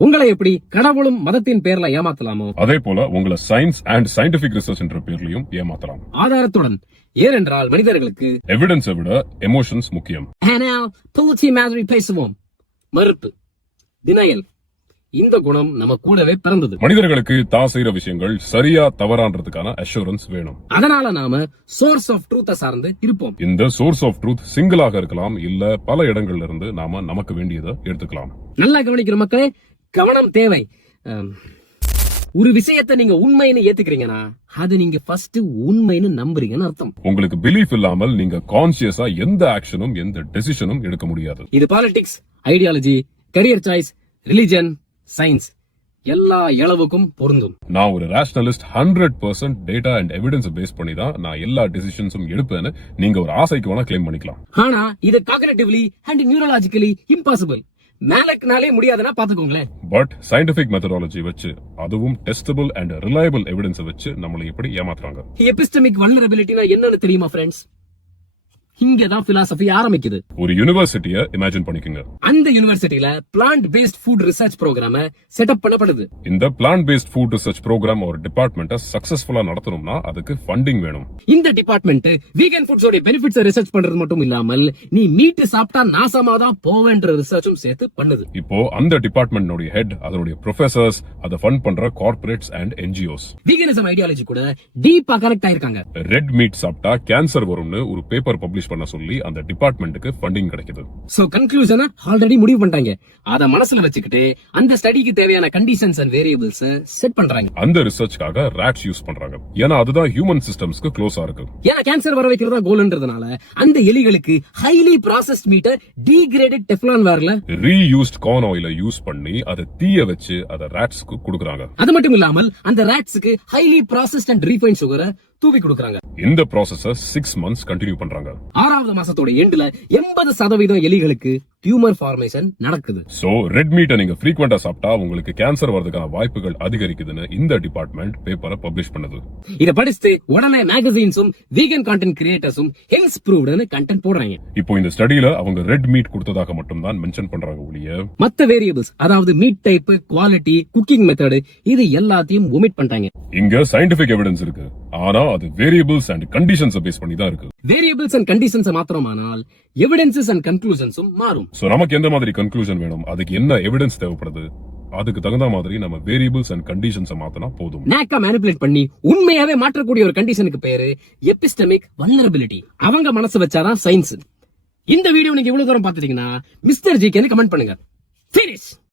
உங்களை எப்படி கடவுளும் மதத்தின் பேர்ல ஏமாத்தலாமோ அதே போல உங்களை சயின்ஸ் அண்ட் சயின்டிபிக் ரிசர்ச் என்ற பேர்லயும் ஏமாத்தலாம். ஆதாரத்துடன். ஏனென்றால் மனிதர்களுக்கு எவிடன்ஸை விட எமோஷன்ஸ் முக்கியம். ஆனால் புலட்சி மாதிரி பேசுவோம். மறுப்பு, டினையல், இந்த குணம் நம்ம கூடவே பிறந்தது. மனிதர்களுக்கு தான் செய்யற விஷயங்கள் சரியா தவறான்றதுக்கான அஷூரன்ஸ் வேணும். அதனால நாம சோர்ஸ் ஆஃப் ட்ரூத்தை சார்ந்து இருப்போம். இந்த சோர்ஸ் ஆஃப் ட்ரூத் சிங்கிளாக இருக்கலாம், இல்ல பல இடங்கள்ல இருந்து நாம நமக்கு வேண்டியதை எடுத்துக்கலாம். நல்லா கவனிக்கிற மக்களே, கவனம் தேவை. ஒரு விஷயத்தை நீங்க உண்மைன்னு ஏத்துக்கிறீங்கன்னா அது நீங்க ஃபர்ஸ்ட் உண்மைன்னு நம்புறீங்கன்னு அர்த்தம். உங்களுக்கு பிலீஃப் இல்லாமல் நீங்க கான்சியஸா எந்த ஆக்ஷனும் எந்த டெசிஷனும் எடுக்க முடியாது. இது politics, ideology, career choice, religion, science எல்லா அளவுக்கும் பொருந்தும். நான் ஒரு rationalist, 100% data and evidence base பண்ணி தான் நான் எல்லா டெசிஷன்ஸும் எடுப்பேன்னு நீங்க ஒரு ஆசைக்கு வேணா கிளைம் பண்ணிக்கலாம். ஆனா இது காக்னிட்டிவ்லி அண்ட் நியூரலாஜிக்கலி இம்பாசிபிள். மேலக்குனாலே முடியாதுன்னா பாத்துக்கோங்களேன். பட் சயின்டிபிக் மெத்தடாலஜி வச்சு, அதுவும் டெஸ்டபிள் அண்ட் ரிலையபிள் எவிடன்ஸ் வச்சு நம்மளை எப்படி ஏமாத்துறாங்க. எபிஸ்டமிக் வல்னரபிலிட்டினா என்னன்னு தெரியுமா ஃப்ரெண்ட்ஸ்? இங்கதான் பிலாசபி ஆரம்பிக்குது. ஒரு யூனிவர்சிட்டியை இமேஜின் பண்ணிக்கோங்க. அந்த யூனிவர்சிட்டியில பிளான்ட் பேஸ்ட் ஃபுட் ரிசர்ச் ப்ரோக்ராம செட்டப் பண்ணப்படுது. இந்த plant based food research program ஒரு டிபார்ட்மெண்ட்டை சக்சஸ்ஃபுல்லா நடத்தணும்னா அதுக்கு ஃபண்டிங் வேணும். இந்த டிபார்ட்மெண்ட் வீகன் ஃபுட்ஸோட பெனிஃபிட்ஸ் ரிசர்ச் பண்றது மட்டும் இல்லாமல் நீ மீட் சாப்பிட்டா நாசமா தான் போவேன்ற ரிசர்ச்சும் சேர்த்து பண்ணுது. இப்போ அந்த டிபார்ட்மெண்டோட ஹெட், அதனுடைய ப்ரொஃபசர்ஸ், அதை ஃபண்ட் பண்ற corporates and NGOs veganism ideology கூட டீப்பா கனெக்ட் ஆயிருக்காங்க. ரெட் மீட் சாப்பிட்டா கேன்சர் வரும்னு ஒரு பேப்பர் பப்ளிஷ் பண்ண சொல்லி அந்த டிபார்ட்மெண்ட்டுக்கு ஃபண்டிங் கிடைக்குது. சோ கன்க்ளூஷனா ஆல்ரெடி முடிவு பண்ணிட்டாங்க. அத மனசுல வச்சுக்கிட்டு அந்த ஸ்டடிக்கு தேவையான கண்டிஷன்ஸ் அண்ட் வேரியபிள்ஸ் செட் பண்றாங்க. அந்த ரிசர்ச்காக ராட்ஸ் யூஸ் பண்றாங்க. ஏன்னா அதுதான் ஹியூமன் சிஸ்டம்ஸ்க்கு க்ளோஸா இருக்கு. ஏன்னா கேன்சர் வர வைக்கிறதா கோல்ன்றதுனால அந்த எலிகளுக்கு highly processed meat or degraded teflon வேர்ல ரீயூஸ்ட் கார்ன் ஆயில யூஸ் பண்ணி அதை தீய வச்சு அதை ராட்ஸ்க்கு கொடுக்கறாங்க. அது மட்டும் இல்லாமல் அந்த ராட்ஸ்க்கு ஹைலி ப்ராசஸ்ட் அண்ட் ரீஃபைன்ட் சுகரை தூவி கொடுக்கறாங்க. இந்த ப்ராசஸ 6 months கண்டினியூ பண்றாங்க. 6வது மாசத்தோட எண்ட்ல 80% எலிகளுக்கு டியூமர் ஃபார்மேஷன் நடக்குது. சோ ரெட் மீட்டை நீங்க ஃப்ரீக்வெண்டா சாப்பிட்டா உங்களுக்கு கேன்சர் வரதுக்கான வாய்ப்புகள் அதிகரிக்குதுன்னு இந்த டிபார்ட்மெண்ட் பேப்பரை பப்ளிஷ் பண்ணுது. இத படிச்சு உடனே மேகசின்ஸும் வீகன் கண்டென்ட் கிரியேட்டர்ஸும் ஹெல்த் ப்ரூவ்ட்னு கண்டென்ட் போடுறாங்க. இப்போ இந்த ஸ்டடியில அவங்க ரெட் மீட் கொடுத்ததாக மட்டும் தான் மென்ஷன் பண்றாங்க ஒழிய மத்த வேரியபிள்ஸ், அதாவது meet type, quality, cooking method, இது எல்லாத்தையும் ஒமிட் பண்ணிட்டாங்க. இங்க சயின்டிபிக் எவிடன்ஸ் இருக்கு, ஆனா அது வேரியபிள்ஸ் அண்ட் கண்டிஷன்ஸ் பேஸ் பண்ணி தான் இருக்கு. வேரியபிள்ஸ் அண்ட் கண்டிஷன்ஸ் மாத்திரமானால் எவிடன்சஸ் அண்ட் கன்க்ளூஷன்ஸும் மாறும். சோ நமக்கு எந்த மாதிரி கன்க்ளூஷன் வேணும், அதுக்கு என்ன எவிடன்ஸ் தேவைப்படுது, அதுக்கு தகுந்த மாதிரி நம்ம வேரியபிள்ஸ் அண்ட் கண்டிஷன்ஸ் மாத்தினா போதும். நேக்கா மேனிபுலேட் பண்ணி உண்மையாவே மாற்றக்கூடிய ஒரு கண்டிஷனுக்கு பேரு எபிஸ்டமிக் வல்னரபிலிட்டி. அவங்க மனசு வச்சாதான் சயின்ஸ். இந்த வீடியோ நீங்க இவ்வளவு தூரம் பாத்துட்டீங்கன்னா மிஸ்டர் ஜிகேன்னு கமெண்ட் பண்ணுங்க. Finish.